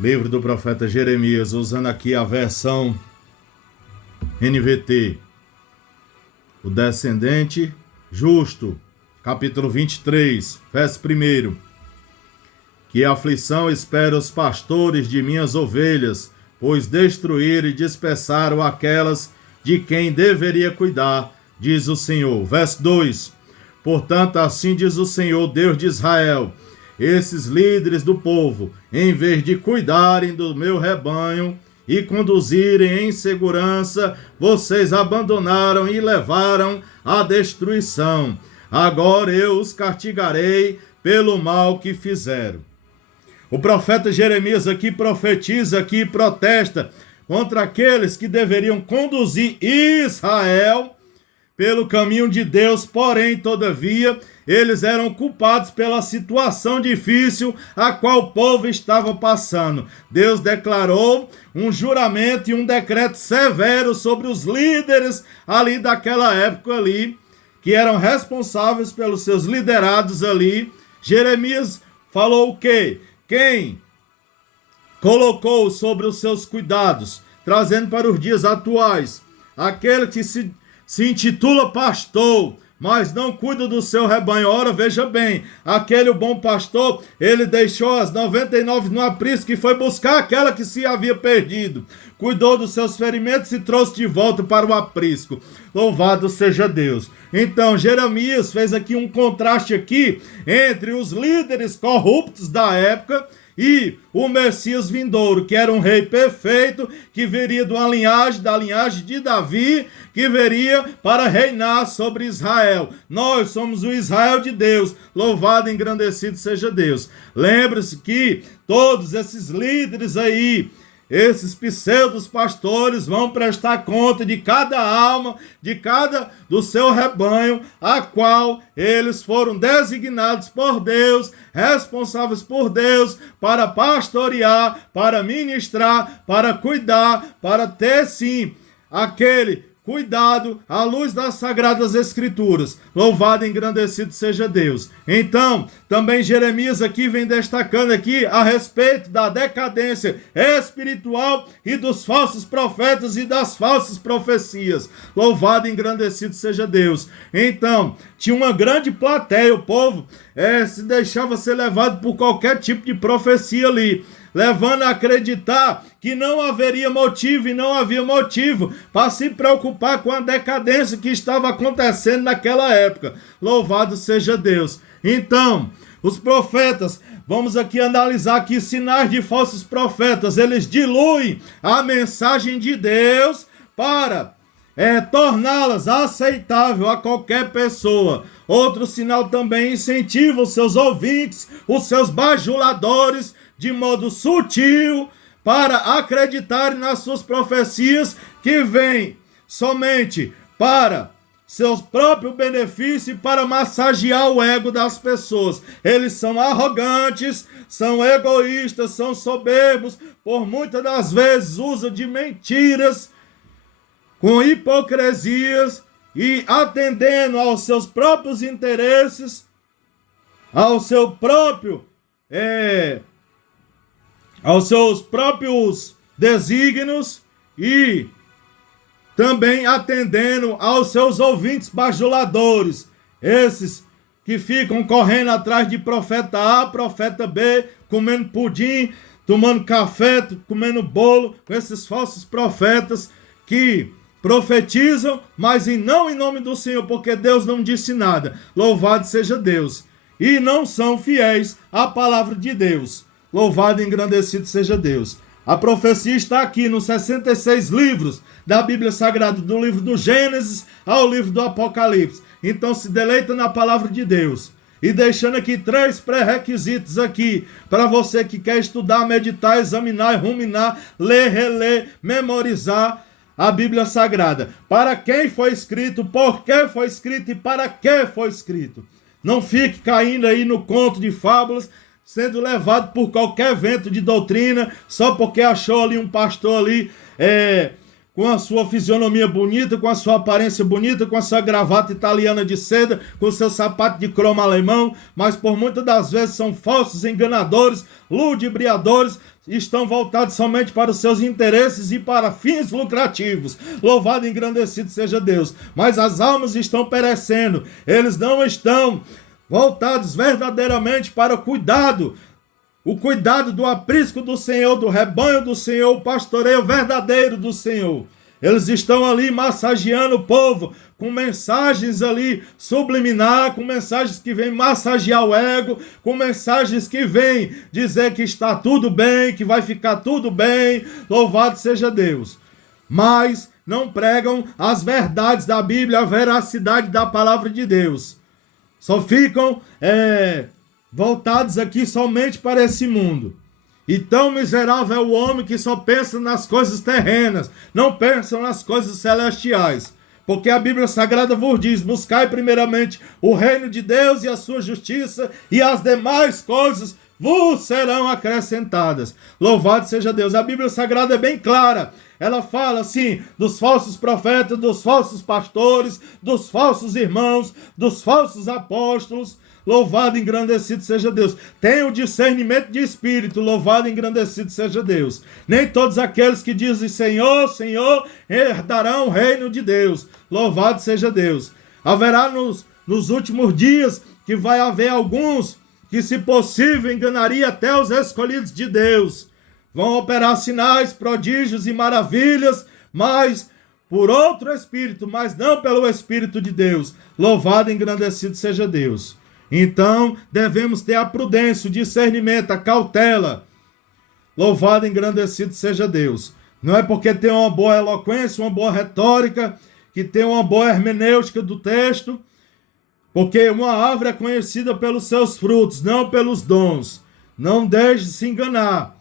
Livro do profeta Jeremias, usando aqui a versão NVT. O descendente justo, capítulo 23, verso 1. Que aflição espera os pastores de minhas ovelhas, pois destruíram e dispersaram aquelas de quem deveria cuidar, diz o Senhor. Verso 2. Portanto, assim diz o Senhor, Deus de Israel: esses líderes do povo, em vez de cuidarem do meu rebanho e conduzirem em segurança, vocês abandonaram e levaram à destruição. Agora eu os castigarei pelo mal que fizeram. O profeta Jeremias aqui profetiza, aqui protesta contra aqueles que deveriam conduzir Israel pelo caminho de Deus, porém, todavia, eles eram culpados pela situação difícil a qual o povo estava passando. Deus declarou um juramento e um decreto severo sobre os líderes ali daquela época ali, que eram responsáveis pelos seus liderados ali. Jeremias falou o quê? Quem colocou sobre os seus cuidados, trazendo para os dias atuais, aquele que se intitula pastor, mas não cuida do seu rebanho. Ora, veja bem, aquele bom pastor, ele deixou as 99 no aprisco e foi buscar aquela que se havia perdido. Cuidou dos seus ferimentos e trouxe de volta para o aprisco. Louvado seja Deus. Então, Jeremias fez aqui um contraste aqui entre os líderes corruptos da época e o Messias vindouro, que era um rei perfeito, que viria da linhagem de Davi, que viria para reinar sobre Israel. Nós somos o Israel de Deus. Louvado e engrandecido seja Deus. Lembre-se que todos esses líderes aí, esses pseudos pastores, vão prestar conta de cada alma, de cada do seu rebanho, a qual eles foram designados por Deus, responsáveis por Deus, para pastorear, para ministrar, para cuidar, para ter sim aquele cuidado à luz das Sagradas Escrituras. Louvado e engrandecido seja Deus. Então, também Jeremias aqui vem destacando aqui a respeito da decadência espiritual e dos falsos profetas e das falsas profecias. Louvado e engrandecido seja Deus. Então, tinha uma grande plateia, o povo se deixava ser levado por qualquer tipo de profecia ali, levando a acreditar que não haveria motivo e não havia motivo para se preocupar com a decadência que estava acontecendo naquela época. Louvado seja Deus. Então, os profetas, vamos aqui analisar aqui sinais de falsos profetas. Eles diluem a mensagem de Deus para torná-las aceitável a qualquer pessoa. Outro sinal também incentiva os seus ouvintes, os seus bajuladores, de modo sutil, para acreditarem nas suas profecias, que vêm somente para seus próprios benefícios e para massagear o ego das pessoas. Eles são arrogantes, são egoístas, são soberbos, por muitas das vezes usam de mentiras, com hipocrisias e atendendo aos seus próprios interesses, ao seu próprio aos seus próprios desígnios e também atendendo aos seus ouvintes bajuladores, esses que ficam correndo atrás de profeta A, profeta B, comendo pudim, tomando café, comendo bolo, com esses falsos profetas que profetizam, mas não em nome do Senhor, porque Deus não disse nada. Louvado seja Deus. E não são fiéis à palavra de Deus. Louvado e engrandecido seja Deus. A profecia está aqui nos 66 livros da Bíblia Sagrada, do livro do Gênesis ao livro do Apocalipse. Então se deleita na palavra de Deus. E deixando aqui 3 pré-requisitos aqui, para você que quer estudar, meditar, examinar, ruminar, ler, reler, memorizar a Bíblia Sagrada. Para quem foi escrito, por que foi escrito e para que foi escrito. Não fique caindo aí no conto de fábulas, sendo levado por qualquer vento de doutrina, só porque achou ali um pastor ali, com a sua fisionomia bonita, com a sua aparência bonita, com a sua gravata italiana de seda, com o seu sapato de cromo alemão, mas por muitas das vezes são falsos enganadores, ludibriadores, estão voltados somente para os seus interesses e para fins lucrativos. Louvado e engrandecido seja Deus. Mas as almas estão perecendo. Eles não estão voltados verdadeiramente para o cuidado do aprisco do Senhor, do rebanho do Senhor, o pastoreio verdadeiro do Senhor. Eles estão ali massageando o povo com mensagens ali subliminar, com mensagens que vêm massagear o ego, com mensagens que vêm dizer que está tudo bem, que vai ficar tudo bem, louvado seja Deus. Mas não pregam as verdades da Bíblia, a veracidade da palavra de Deus. Só ficam voltados aqui somente para esse mundo. E tão miserável é o homem que só pensa nas coisas terrenas, não pensa nas coisas celestiais. Porque a Bíblia Sagrada vos diz: buscai primeiramente o reino de Deus e a sua justiça, e as demais coisas vos serão acrescentadas. Louvado seja Deus. A Bíblia Sagrada é bem clara. Ela fala assim dos falsos profetas, dos falsos pastores, dos falsos irmãos, dos falsos apóstolos. Louvado e engrandecido seja Deus. Tenha o discernimento de espírito. Louvado e engrandecido seja Deus. Nem todos aqueles que dizem Senhor, Senhor, herdarão o reino de Deus. Louvado seja Deus. Haverá nos últimos dias que vai haver alguns que, se possível, enganaria até os escolhidos de Deus. Vão operar sinais, prodígios e maravilhas, mas por outro Espírito, mas não pelo Espírito de Deus. Louvado e engrandecido seja Deus. Então, devemos ter a prudência, o discernimento, a cautela. Louvado e engrandecido seja Deus. Não é porque tem uma boa eloquência, uma boa retórica, que tem uma boa hermenêutica do texto, porque uma árvore é conhecida pelos seus frutos, não pelos dons. Não deixe de se enganar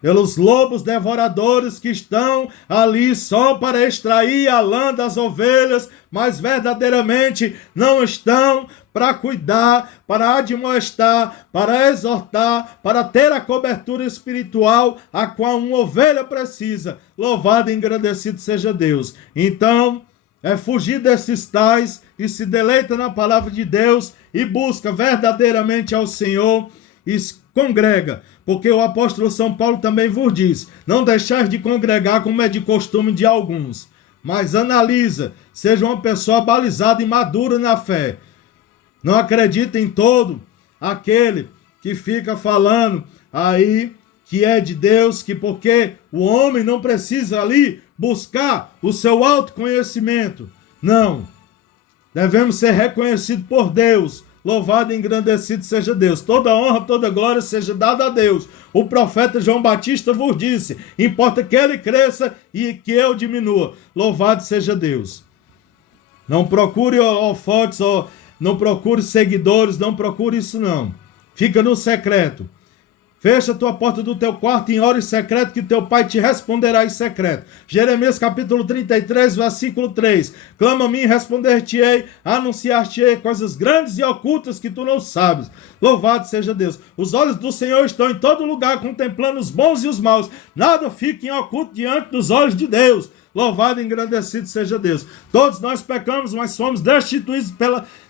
pelos lobos devoradores que estão ali só para extrair a lã das ovelhas, mas verdadeiramente não estão para cuidar, para admoestar, para exortar, para ter a cobertura espiritual a qual uma ovelha precisa. Louvado e engrandecido seja Deus. Então, fugir desses tais e se deleita na palavra de Deus e busca verdadeiramente ao Senhor e congrega. Porque o apóstolo São Paulo também vos diz: não deixais de congregar como é de costume de alguns, mas analisa, seja uma pessoa balizada e madura na fé. Não acredita em todo aquele que fica falando aí que é de Deus, que porque o homem não precisa ali buscar o seu autoconhecimento. Não. Devemos ser reconhecidos por Deus. Louvado e engrandecido seja Deus. Toda honra, toda glória seja dada a Deus. O profeta João Batista vos disse: importa que ele cresça e que eu diminua. Louvado seja Deus. Não procure holofotes, não procure seguidores, não procure isso não. Fica no secreto. Fecha a tua porta do teu quarto em hora em secreto, que teu pai te responderá em secreto. Jeremias capítulo 33, versículo 3. Clama a mim e responder-te-ei, anunciar-te-ei coisas grandes e ocultas que tu não sabes. Louvado seja Deus. Os olhos do Senhor estão em todo lugar, contemplando os bons e os maus. Nada fica em oculto diante dos olhos de Deus. Louvado e engrandecido seja Deus. Todos nós pecamos, mas somos destituídos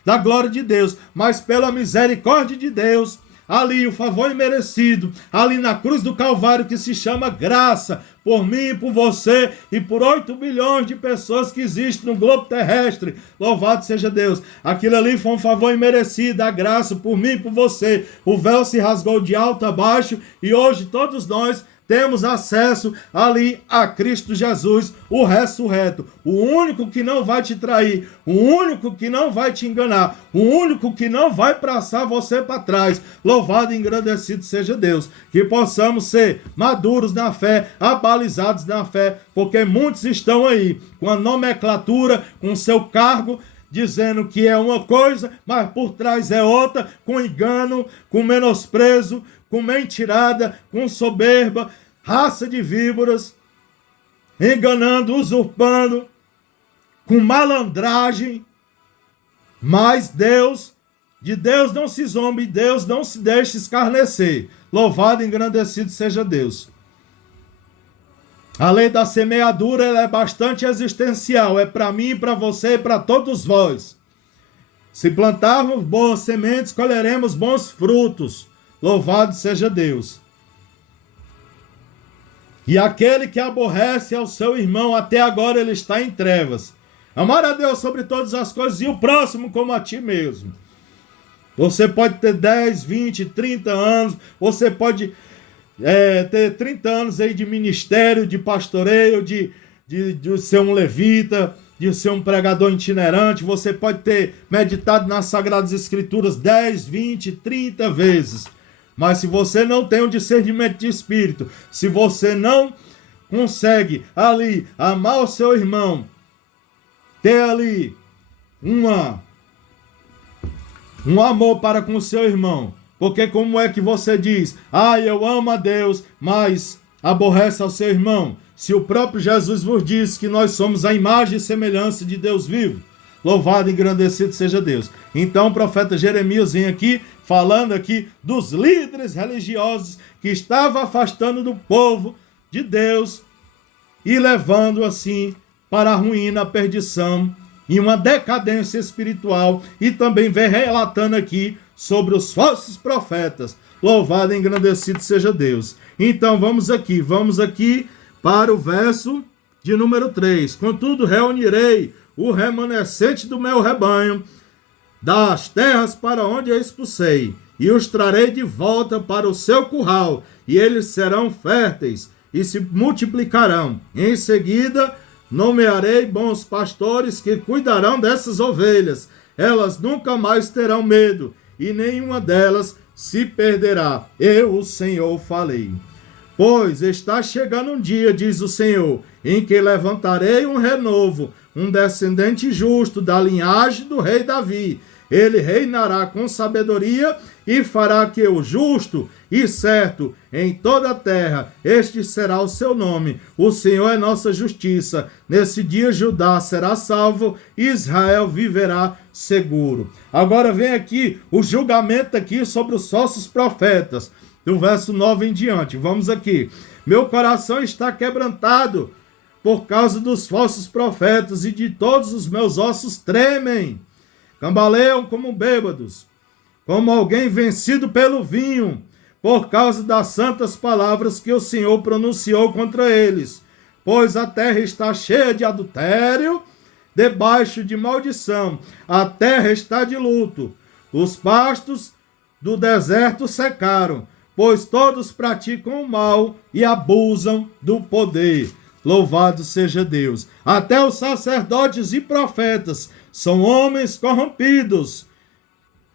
da glória de Deus. Mas pela misericórdia de Deus, ali o favor imerecido, ali na cruz do Calvário, que se chama graça, por mim, por você e por 8 bilhões de pessoas que existem no globo terrestre. Louvado seja Deus. Aquilo ali foi um favor imerecido, a graça por mim e por você. O véu se rasgou de alto a baixo e hoje todos nós temos acesso ali a Cristo Jesus, o ressurreto, o único que não vai te trair, o único que não vai te enganar, o único que não vai passar você para trás. Louvado e engrandecido seja Deus, que possamos ser maduros na fé, abalizados na fé, porque muitos estão aí com a nomenclatura, com seu cargo, dizendo que é uma coisa, mas por trás é outra, com engano, com menosprezo, com mentirada, com soberba, raça de víboras, enganando, usurpando, com malandragem. Mas de Deus não se zombe, Deus não se deixe escarnecer. Louvado e engrandecido seja Deus. A lei da semeadura, ela é bastante existencial, é para mim, para você e para todos vós. Se plantarmos boas sementes, colheremos bons frutos. Louvado seja Deus. E aquele que aborrece ao seu irmão, até agora ele está em trevas. Amar a Deus sobre todas as coisas e o próximo como a ti mesmo. Você pode ter 10, 20, 30 anos, você pode ter 30 anos aí de ministério, de pastoreio, de ser um levita, de ser um pregador itinerante. Você pode ter meditado nas Sagradas Escrituras 10, 20, 30 vezes. Mas se você não tem um discernimento de espírito, se você não consegue ali amar o seu irmão, ter ali um amor para com o seu irmão, porque como é que você diz, eu amo a Deus, mas aborrece ao seu irmão, se o próprio Jesus vos diz que nós somos a imagem e semelhança de Deus vivo? Louvado e engrandecido seja Deus. Então o profeta Jeremias vem aqui, falando aqui dos líderes religiosos que estavam afastando do povo de Deus e levando assim para a ruína, a perdição e uma decadência espiritual, e também vem relatando aqui sobre os falsos profetas. Louvado e engrandecido seja Deus. Então vamos aqui para o verso de número 3. Contudo, reunirei o remanescente do meu rebanho das terras para onde eu expulsei, e os trarei de volta para o seu curral, e eles serão férteis e se multiplicarão. Em seguida, nomearei bons pastores que cuidarão dessas ovelhas. Elas nunca mais terão medo, e nenhuma delas se perderá. Eu, o Senhor, falei. Pois está chegando um dia, diz o Senhor, em que levantarei um renovo, um descendente justo da linhagem do rei Davi. Ele reinará com sabedoria e fará que o justo e certo em toda a terra, este será o seu nome. O Senhor é nossa justiça. Nesse dia Judá será salvo e Israel viverá seguro. Agora vem aqui o julgamento aqui sobre os falsos profetas, do verso 9 em diante. Vamos aqui. Meu coração está quebrantado por causa dos falsos profetas, e de todos os meus ossos tremem. Cambaleiam como bêbados, como alguém vencido pelo vinho, por causa das santas palavras que o Senhor pronunciou contra eles. Pois a terra está cheia de adultério, debaixo de maldição. A terra está de luto. Os pastos do deserto secaram, pois todos praticam o mal e abusam do poder. Louvado seja Deus. Até os sacerdotes e profetas são homens corrompidos.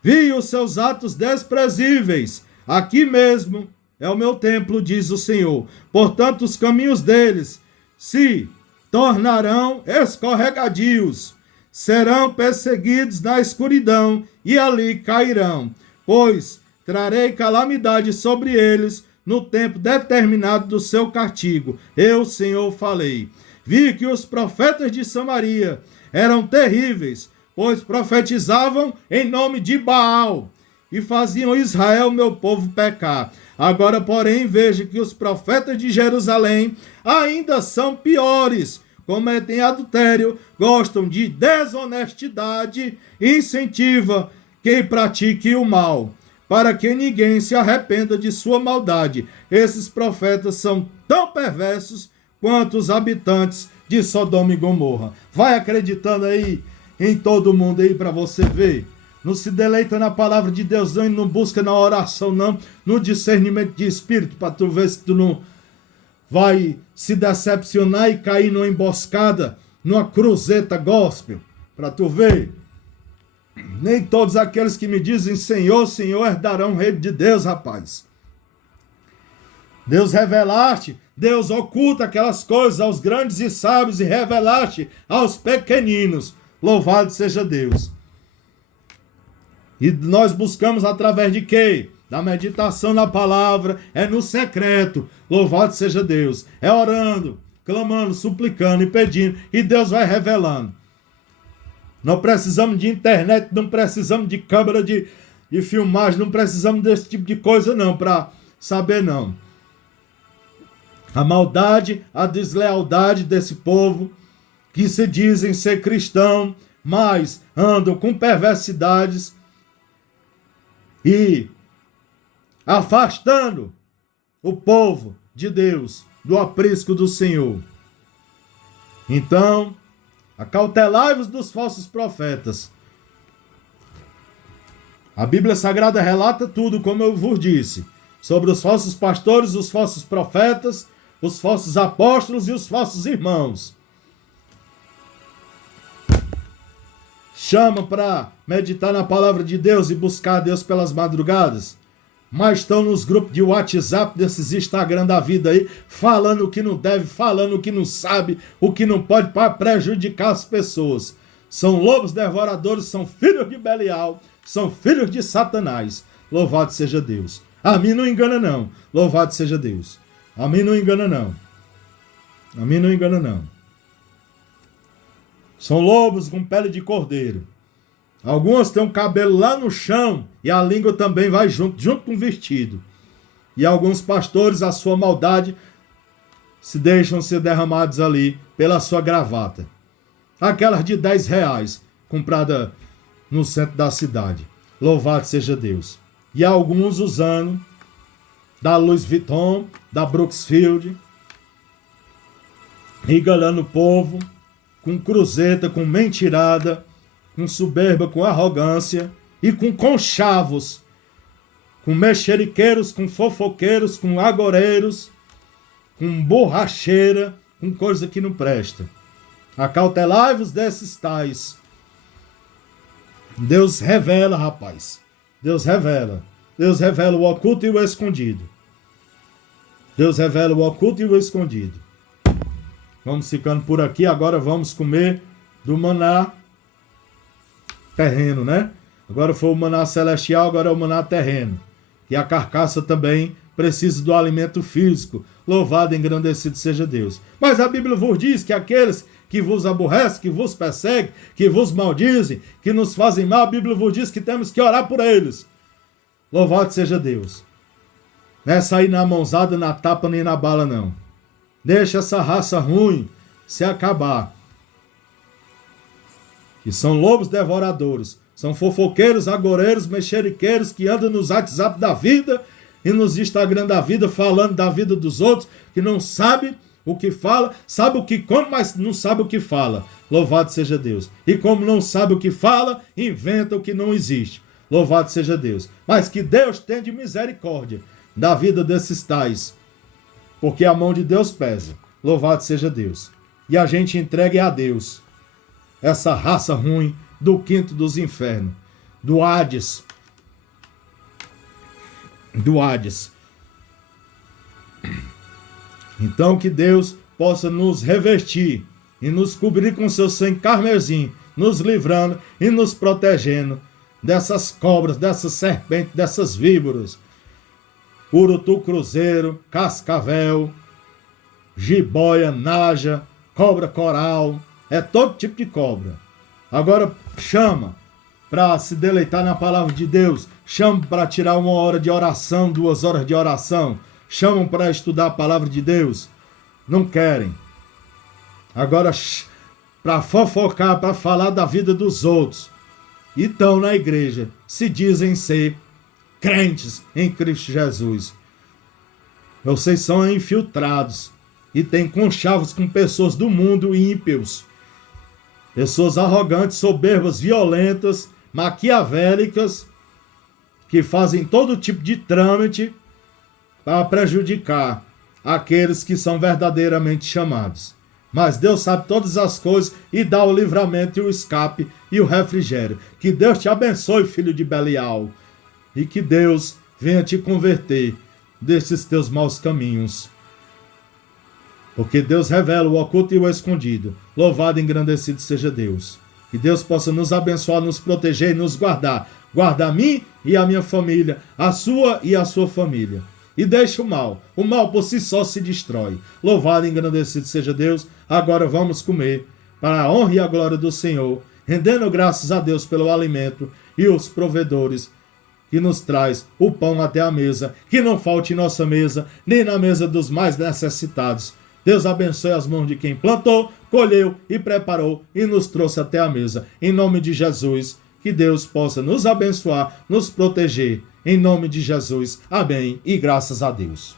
Vi os seus atos desprezíveis. Aqui mesmo é o meu templo, diz o Senhor. Portanto, os caminhos deles se tornarão escorregadios. Serão perseguidos na escuridão e ali cairão. Pois trarei calamidade sobre eles no tempo determinado do seu castigo. Eu, Senhor, falei. Vi que os profetas de Samaria eram terríveis, pois profetizavam em nome de Baal e faziam Israel, meu povo, pecar. Agora, porém, vejo que os profetas de Jerusalém ainda são piores, cometem adultério, gostam de desonestidade e incentivam quem pratique o mal, para que ninguém se arrependa de sua maldade. Esses profetas são tão perversos quanto os habitantes de Sodoma e Gomorra. Vai acreditando aí em todo mundo aí para você ver. Não se deleita na palavra de Deus não, e não busca na oração não, no discernimento de espírito, para tu ver se tu não vai se decepcionar e cair numa emboscada, numa cruzeta gospel, para tu ver. Nem todos aqueles que me dizem Senhor, Senhor, herdarão o reino de Deus, rapaz. Deus revelaste, Deus oculta aquelas coisas aos grandes e sábios e revelaste aos pequeninos. Louvado seja Deus. E nós buscamos através de quê? Da meditação na palavra, é no secreto. Louvado seja Deus. É orando, clamando, suplicando e pedindo, e Deus vai revelando. Não precisamos de internet, não precisamos de câmera de filmagem, não precisamos desse tipo de coisa não, para saber não. A maldade, a deslealdade desse povo, que se dizem ser cristão, mas andam com perversidades e afastando o povo de Deus, do aprisco do Senhor. Então, acautelai-vos dos falsos profetas. A Bíblia Sagrada relata tudo, como eu vos disse, sobre os falsos pastores, os falsos profetas, os falsos apóstolos e os falsos irmãos. Chama para meditar na palavra de Deus e buscar a Deus pelas madrugadas, mas estão nos grupos de WhatsApp, desses Instagram da vida aí, falando o que não deve, falando o que não sabe, o que não pode, para prejudicar as pessoas. São lobos devoradores, são filhos de Belial, são filhos de Satanás. Louvado seja Deus. A mim não engana não. Louvado seja Deus. A mim não engana não. A mim não engana não. São lobos com pele de cordeiro. Algumas têm o cabelo lá no chão e a língua também vai junto com o vestido. E alguns pastores, a sua maldade, se deixam ser derramados ali pela sua gravata. Aquelas de R$10, comprada no centro da cidade. Louvado seja Deus. E alguns usando da Louis Vuitton, da Brooksfield, regalando o povo, com cruzeta, com mentirada, com soberba, com arrogância e com conchavos, com mexeriqueiros, com fofoqueiros, com agoreiros, com borracheira, com coisa que não presta. Acautelai-vos desses tais. Deus revela, rapaz. Deus revela. Deus revela o oculto e o escondido. Deus revela o oculto e o escondido. Vamos ficando por aqui. Agora vamos comer do maná terreno, né? Agora foi o maná celestial, agora é o maná terreno. E a carcaça também precisa do alimento físico. Louvado e engrandecido seja Deus. Mas a Bíblia vos diz que aqueles que vos aborrecem, que vos perseguem, que vos maldizem, que nos fazem mal, a Bíblia vos diz que temos que orar por eles. Louvado seja Deus. Não é sair na mãozada, na tapa, nem na bala, não. Deixa essa raça ruim se acabar. Que são lobos devoradores. São fofoqueiros, agoreiros, mexeriqueiros que andam nos WhatsApp da vida e nos Instagram da vida, falando da vida dos outros, que não sabe o que fala, sabe o que come, mas não sabe o que fala. Louvado seja Deus. E como não sabe o que fala, inventa o que não existe. Louvado seja Deus. Mas que Deus tenha de misericórdia da vida desses tais, porque a mão de Deus pesa. Louvado seja Deus. E a gente entregue a Deus essa raça ruim do quinto dos infernos, do Hades. Do Hades. Então que Deus possa nos revestir e nos cobrir com seu sangue carmesim, nos livrando e nos protegendo dessas cobras, dessas serpentes, dessas víboras, urutu cruzeiro, cascavel, jiboia, naja, cobra coral, é todo tipo de cobra. Agora chama para se deleitar na palavra de Deus, chama para tirar 1 hora de oração, 2 horas de oração, chamam para estudar a palavra de Deus, não querem. Agora para fofocar, para falar da vida dos outros, e estão na igreja, se dizem ser crentes em Cristo Jesus. Vocês são infiltrados e têm conchavos com pessoas do mundo ímpios, pessoas arrogantes, soberbas, violentas, maquiavélicas, que fazem todo tipo de trâmite para prejudicar aqueles que são verdadeiramente chamados. Mas Deus sabe todas as coisas e dá o livramento e o escape e o refrigério. Que Deus te abençoe, filho de Belial, e que Deus venha te converter desses teus maus caminhos. Porque Deus revela o oculto e o escondido. Louvado e engrandecido seja Deus. Que Deus possa nos abençoar, nos proteger e nos guardar. Guarda a mim e a minha família, a sua e a sua família. E deixa o mal. O mal por si só se destrói. Louvado e engrandecido seja Deus. Agora vamos comer, para a honra e a glória do Senhor, rendendo graças a Deus pelo alimento e os provedores que nos traz o pão até a mesa, que não falte em nossa mesa, nem na mesa dos mais necessitados. Deus abençoe as mãos de quem plantou, colheu e preparou e nos trouxe até a mesa. Em nome de Jesus, que Deus possa nos abençoar, nos proteger. Em nome de Jesus, amém e graças a Deus.